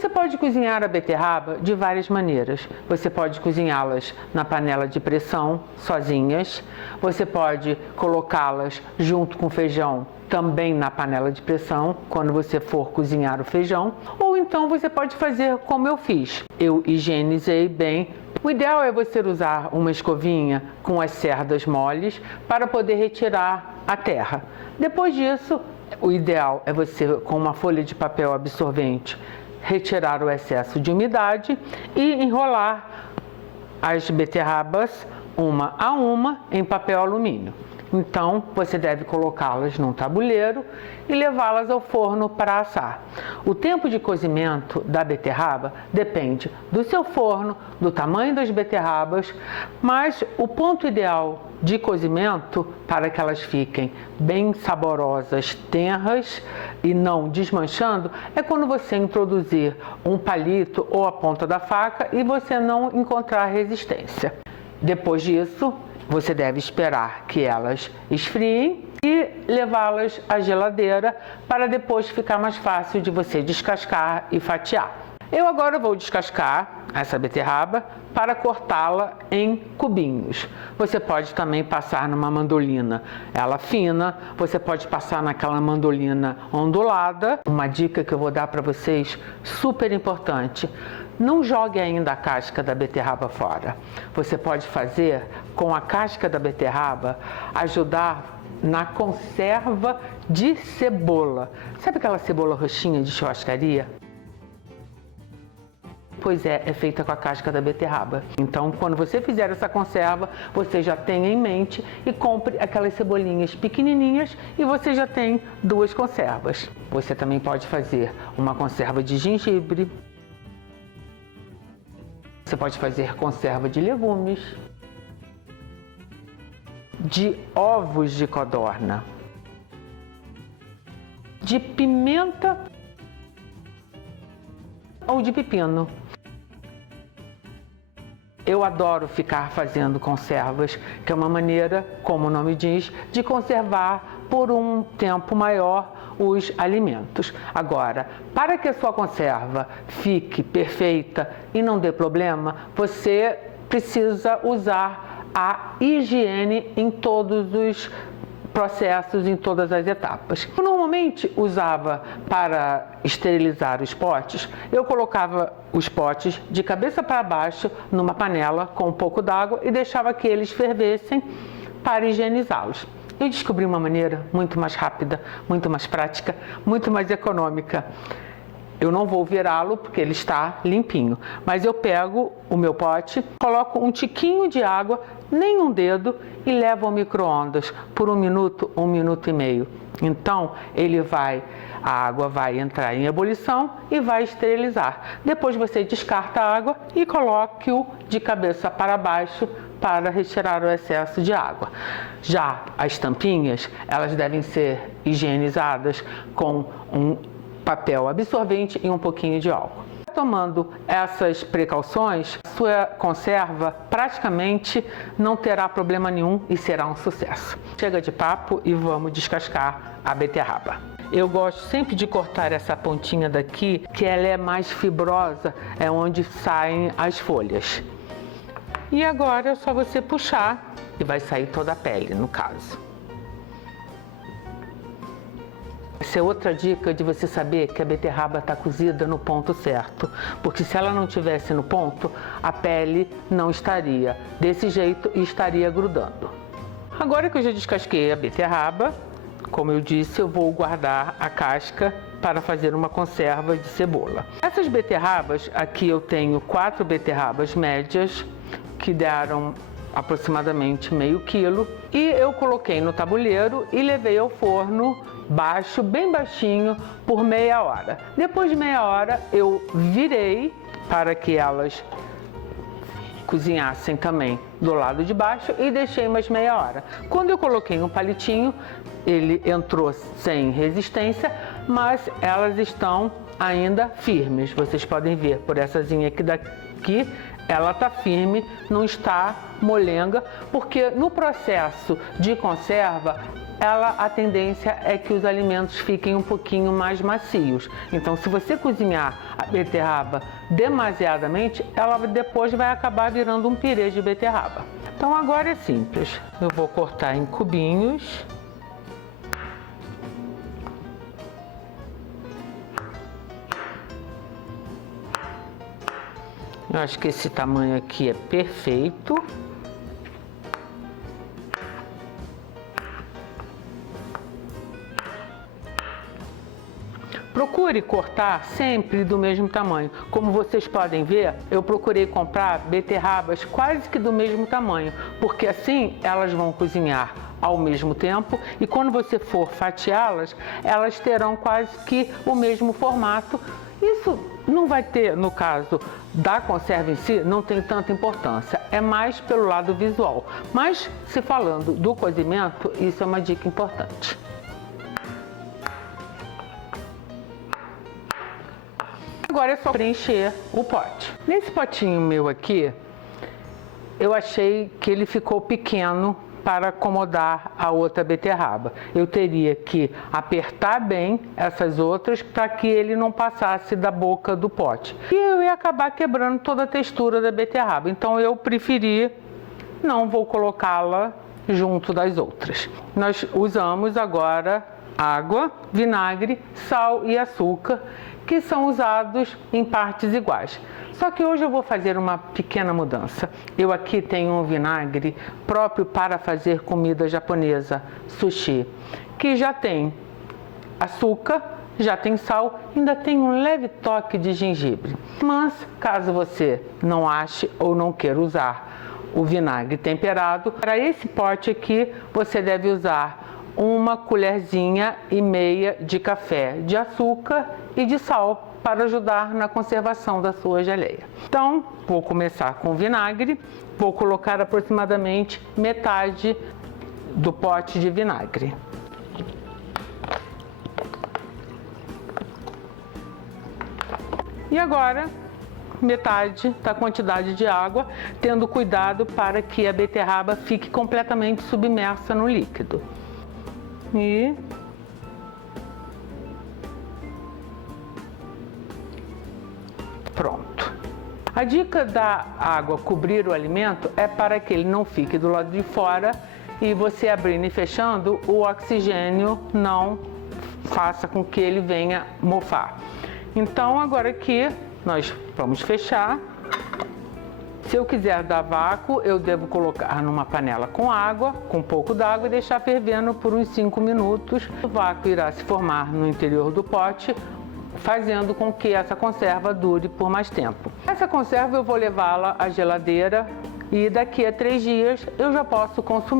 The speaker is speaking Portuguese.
Você pode cozinhar a beterraba de várias maneiras. Você pode cozinhá-las na panela de pressão, sozinhas. Você pode colocá-las junto com o feijão, também na panela de pressão, quando você for cozinhar o feijão. Ou então você pode fazer como eu fiz. Eu higienizei bem. O ideal é você usar uma escovinha com as cerdas moles para poder retirar a terra. Depois disso, o ideal é você, com uma folha de papel absorvente, retirar o excesso de umidade e enrolar as beterrabas uma a uma em papel alumínio. Então, você deve colocá-las num tabuleiro e levá-las ao forno para assar. O tempo de cozimento da beterraba depende do seu forno, do tamanho das beterrabas, mas o ponto ideal de cozimento para que elas fiquem bem saborosas, tenras e não desmanchando, é quando você introduzir um palito ou a ponta da faca e você não encontrar resistência. Depois disso, você deve esperar que elas esfriem e levá-las à geladeira para depois ficar mais fácil de você descascar e fatiar. Eu agora vou descascar essa beterraba para cortá-la em cubinhos. Você pode também passar numa mandolina ela fina, você pode passar naquela mandolina ondulada. Uma dica que eu vou dar para vocês, super importante: não jogue ainda a casca da beterraba fora. Você pode fazer com a casca da beterraba, ajudar na conserva de cebola. Sabe aquela cebola roxinha de churrascaria? Pois é, é feita com a casca da beterraba. Então, quando você fizer essa conserva, você já tenha em mente e compre aquelas cebolinhas pequenininhas e você já tem duas conservas. Você também pode fazer uma conserva de gengibre. Você pode fazer conserva de legumes, de ovos de codorna, de pimenta ou de pepino. Eu adoro ficar fazendo conservas, que é uma maneira, como o nome diz, de conservar por um tempo maior os alimentos. Agora, para que a sua conserva fique perfeita e não dê problema, você precisa usar a higiene em todos os processos, em todas as etapas. Eu normalmente usava para esterilizar os potes, eu colocava os potes de cabeça para baixo numa panela com um pouco d'água e deixava que eles fervessem para higienizá-los. Eu descobri uma maneira muito mais rápida, muito mais prática, muito mais econômica. Eu não vou virá-lo porque ele está limpinho, mas eu pego o meu pote, coloco um tiquinho de água, nem um dedo, e levo ao micro-ondas por 1 minuto, 1 minuto e meio. Então, a água vai entrar em ebulição e vai esterilizar. Depois você descarta a água e coloque-o de cabeça para baixo para retirar o excesso de água. Já as tampinhas, elas devem ser higienizadas com um papel absorvente e um pouquinho de álcool. Tomando essas precauções, sua conserva praticamente não terá problema nenhum e será um sucesso. Chega de papo e vamos descascar a beterraba. Eu gosto sempre de cortar essa pontinha daqui, que ela é mais fibrosa, é onde saem as folhas. E agora é só você puxar e vai sair toda a pele, no caso. Essa é outra dica de você saber que a beterraba está cozida no ponto certo, porque se ela não estivesse no ponto, a pele não estaria desse jeito e estaria grudando. Agora que eu já descasquei a beterraba, como eu disse, eu vou guardar a casca para fazer uma conserva de cebola. Essas beterrabas, aqui eu tenho 4 beterrabas médias, que deram aproximadamente meio quilo, e eu coloquei no tabuleiro e levei ao forno baixo, bem baixinho, por meia hora. Depois de meia hora eu virei para que elas cozinhassem também do lado de baixo e deixei mais meia hora. Quando eu coloquei um palitinho, ele entrou sem resistência, mas elas estão ainda firmes. Vocês podem ver por essa zinha aqui daqui, ela está firme, não está molenga, porque no processo de conserva a tendência é que os alimentos fiquem um pouquinho mais macios. Então, se você cozinhar a beterraba demasiadamente, ela depois vai acabar virando um pirê de beterraba. Então, agora é simples. Eu vou cortar em cubinhos. Eu acho que esse tamanho aqui é perfeito. Procure cortar sempre do mesmo tamanho. Como vocês podem ver, eu procurei comprar beterrabas quase que do mesmo tamanho, porque assim elas vão cozinhar ao mesmo tempo e quando você for fatiá-las, elas terão quase que o mesmo formato. Isso não vai ter, no caso da conserva em si, não tem tanta importância, é mais pelo lado visual. Mas, se falando do cozimento, isso é uma dica importante. Agora é só preencher o pote. Nesse potinho meu aqui, eu achei que ele ficou pequeno para acomodar a outra beterraba. Eu teria que apertar bem essas outras para que ele não passasse da boca do pote. E eu ia acabar quebrando toda a textura da beterraba. Então eu preferi, não vou colocá-la junto das outras. Nós usamos agora água, vinagre, sal e açúcar, que são usados em partes iguais. Só que hoje eu vou fazer uma pequena mudança. Eu aqui tenho um vinagre próprio para fazer comida japonesa, sushi, que já tem açúcar, já tem sal, ainda tem um leve toque de gengibre. Mas, caso você não ache ou não queira usar o vinagre temperado, para esse pote aqui você deve usar 1,5 colherzinha de café de açúcar e de sal para ajudar na conservação da sua geleia. Então, vou começar com vinagre, vou colocar aproximadamente metade do pote de vinagre. E agora, metade da quantidade de água, tendo cuidado para que a beterraba fique completamente submersa no líquido. E pronto. A dica da água cobrir o alimento é para que ele não fique do lado de fora e você abrindo e fechando, o oxigênio não faça com que ele venha mofar. Então agora aqui nós vamos fechar. Se eu quiser dar vácuo, eu devo colocar numa panela com água, com um pouco d'água e deixar fervendo por uns 5 minutos. O vácuo irá se formar no interior do pote, fazendo com que essa conserva dure por mais tempo. Essa conserva eu vou levá-la à geladeira e daqui a 3 dias eu já posso consumir.